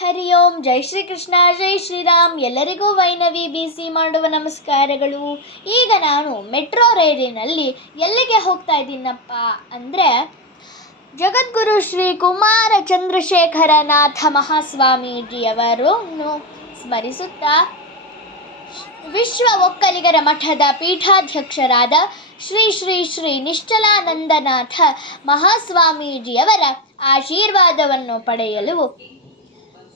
ಹರಿ ಓಂ, ಜೈ ಶ್ರೀ ಕೃಷ್ಣ ಜೈ ಶ್ರೀರಾಮ್. ಎಲ್ಲರಿಗೂ ವೈನವಿ B C ಮಾಡುವ ನಮಸ್ಕಾರಗಳು. ಈಗ ನಾನು ಮೆಟ್ರೋ ರೈಲಿನಲ್ಲಿ ಎಲ್ಲಿಗೆ ಹೋಗ್ತಾ ಇದ್ದೀನಪ್ಪ ಅಂದರೆ ಜಗದ್ಗುರು ಶ್ರೀ ಕುಮಾರ ಚಂದ್ರಶೇಖರನಾಥ ಮಹಾಸ್ವಾಮೀಜಿಯವರನ್ನು ಸ್ಮರಿಸುತ್ತಾ ವಿಶ್ವ ಒಕ್ಕಲಿಗರ ಮಠದ ಪೀಠಾಧ್ಯಕ್ಷರಾದ ಶ್ರೀ ಶ್ರೀ ಶ್ರೀ ನಿಶ್ಚಲಾನಂದನಾಥ ಮಹಾಸ್ವಾಮೀಜಿಯವರ ಆಶೀರ್ವಾದವನ್ನು ಪಡೆಯಲು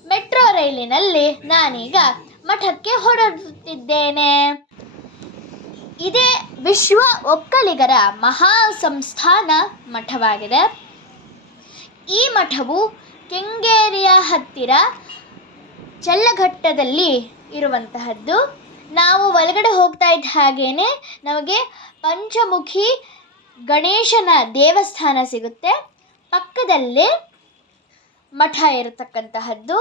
ಮೆಟ್ರೋ ರೈಲಿನಲ್ಲಿ ನಾನೀಗ ಮಠಕ್ಕೆ ಹೊರಡುತ್ತಿದ್ದೇನೆ. ಇದೇ ವಿಶ್ವ ಒಕ್ಕಲಿಗರ ಮಹಾ ಸಂಸ್ಥಾನ ಮಠವಾಗಿದೆ. ಈ ಮಠವು ಕೆಂಗೇರಿಯ ಹತ್ತಿರ ಚಲ್ಲಘಟ್ಟದಲ್ಲಿ ಇರುವಂತಹದ್ದು. ನಾವು ಒಳಗಡೆ ಹೋಗ್ತಾ ಇದ್ದ ಹಾಗೇನೆ ನಮಗೆ ಪಂಚಮುಖಿ ಗಣೇಶನ ದೇವಸ್ಥಾನ ಸಿಗುತ್ತೆ. ಪಕ್ಕದಲ್ಲೇ ಮಠ ಇರತಕ್ಕಂತಹದ್ದು.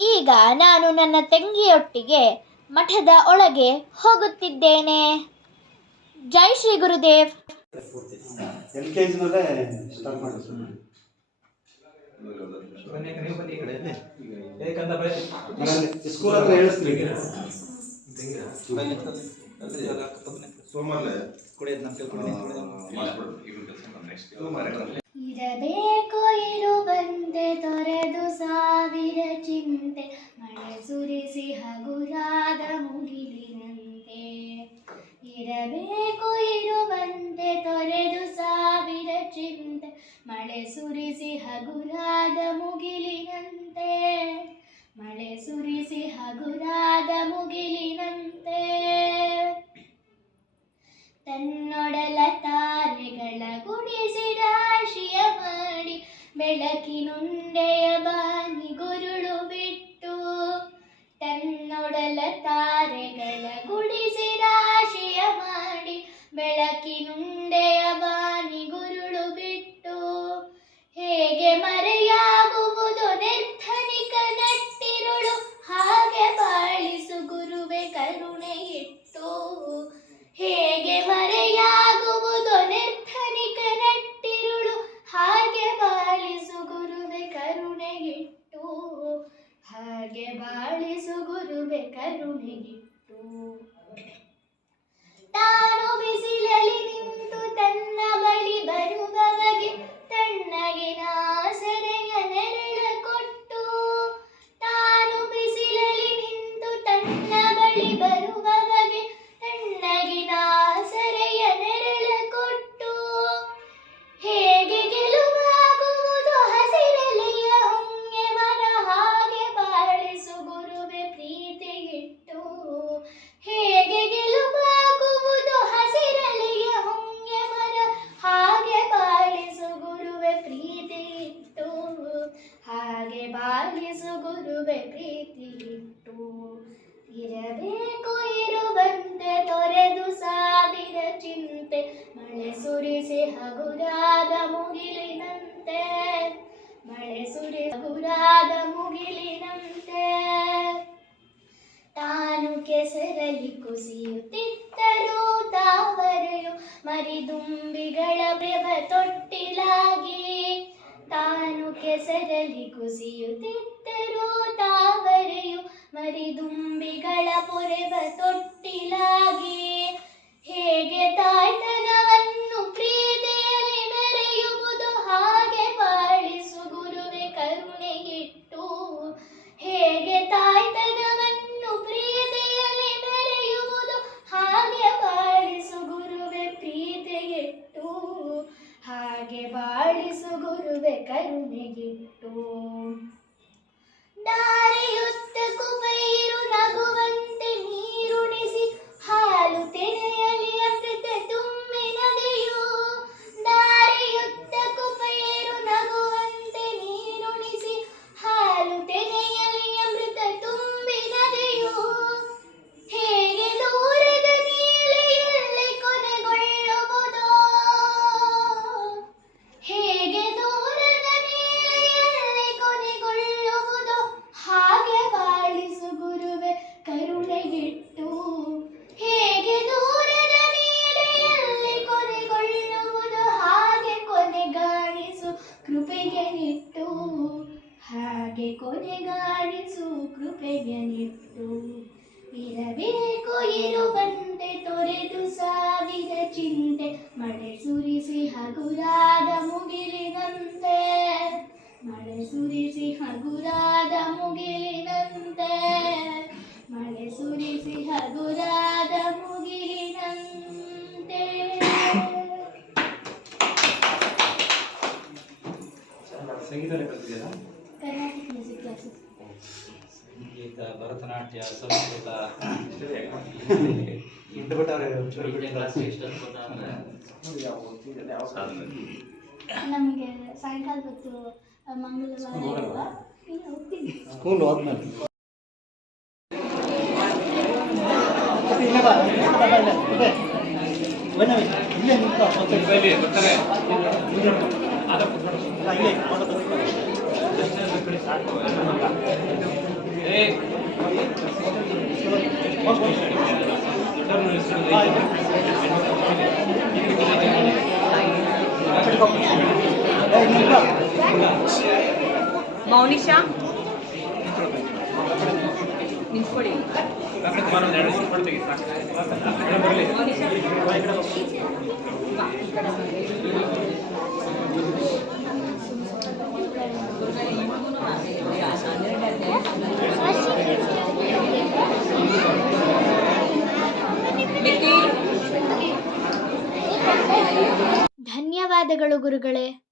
ಈಗ ನಾನು ನನ್ನ ತಂಗಿಯೊಟ್ಟಿಗೆ ಮಠದ ಒಳಗೆ ಹೋಗುತ್ತಿದ್ದೇನೆ. ಜೈ ಶ್ರೀ ಗುರುದೇವ್. ಎಲ್ ಮಳೆ ಸುರಿಸಿ ಹಗುರಾದ ಮುಗಿಲಿನಂತೆ. ಮಳೆ ಸುರಿಸಿ ಹಗುರಾದ ಮುಗಿಲಿನಂತೆ. ತನ್ನೊಡಲ ತಾರೆಗಳ ಗುಡಿಸಿ ರಾಶಿಯ ಮಾಡಿ ಬೆಳಕಿನುಂಡೆಯ ಬಾನಿ ಗುರುಳು ಬಿಟ್ಟು ತನ್ನೊಡಲ ತಾರೆಗಳ ಗುಡಿಸಿ ಬಾಳಿಸು ಗುರುವೆ ಕರುಣೆಗಿಟ್ಟು. ಹಗುರಾದ ಮುಗಿಲಿನಂತೆ, ಮಳೆ ಸುರಿ ಹಗುರಾದ ಮುಗಿಲಿನಂತೆ. ತಾನು ಕೆಸರಲ್ಲಿ ಕುಸಿಯುತ್ತಿದ್ದರು ತಾವರೆಯು ಮರಿದುಂಬಿಗಳ ಬೆವ ತೊಟ್ಟಿಲಾಗಿ, ತಾನು ಕೆಸರಲ್ಲಿ ಕುಸಿಯುತ್ತಿದ್ದರು ತಾವರೆಯು ಮರಿದುಂಬಿಗಳ ಪೊರೆವ ತೊಟ್ಟಿಲಾಗಿ ಬಾಳಿಸು ಗುರುವೆ ಕರುಣೆಗಿಟ್ಟು ದಾರಿಯುತ್ತ ಕುಬೈರು ನಗುವಂತೆ ಹಿಟ್ಟು ಹೇಗೆ ದೂರದ ನೀರೆಯಲ್ಲಿ ಕೊನೆಗೊಳ್ಳುವುದು ಹಾಗೆ ಕೊನೆಗಾಣಿಸು ಕೃಪೆಗೆ ನಿಟ್ಟು ಹಾಗೆ ಕೊನೆಗಾಣಿಸು ಕೃಪೆಗೆ ನಿಟ್ಟು ಇರಬೇಕು ಇರುವಂತೆ ತೊರೆದು ಸಾವಿದ ಚಿಂತೆ ಮಳೆ ಸುರಿಸಿ ಹಗುರಾದ ಮುಗಿಲಿನಂತೆ ಮಳೆ ಸುರಿಸಿ ಹಗುರಾದ ಮುಗಿಲಿನಂತೆ ಮಳೆ ಸುರಿಸಿ ಹಗುರಾದ ಮುಗಿಲಿನಂತೆ. ಸಂಗೀತ ಕರ್ನಾಟಕ ಮ್ಯೂಸಿಕ್ ಕ್ಲಾಸಸ್ ಸಂಗೀತ ಭರತನಾಟ್ಯ ಸಂಸ್ಕೃತ ಇಂಟು ಬಿಟ್ಟವ್ರೆ ಕ್ಲಾಸ್ ಎಷ್ಟು ಅಂದ್ರೆ? ನಮಗೆ ಸಾಯಂಕಾಲ ಹೊತ್ತು ಮಂಗಳವಾರ ಸ್ಕೂಲ್ ಹೋದ್ಮೇಲೆ. ಮೌನಿಶಾ? ನಿಂತ್ಕೊಳ್ಳಿ. ಧನ್ಯವಾದಗಳು ಗುರುಗಳೇ.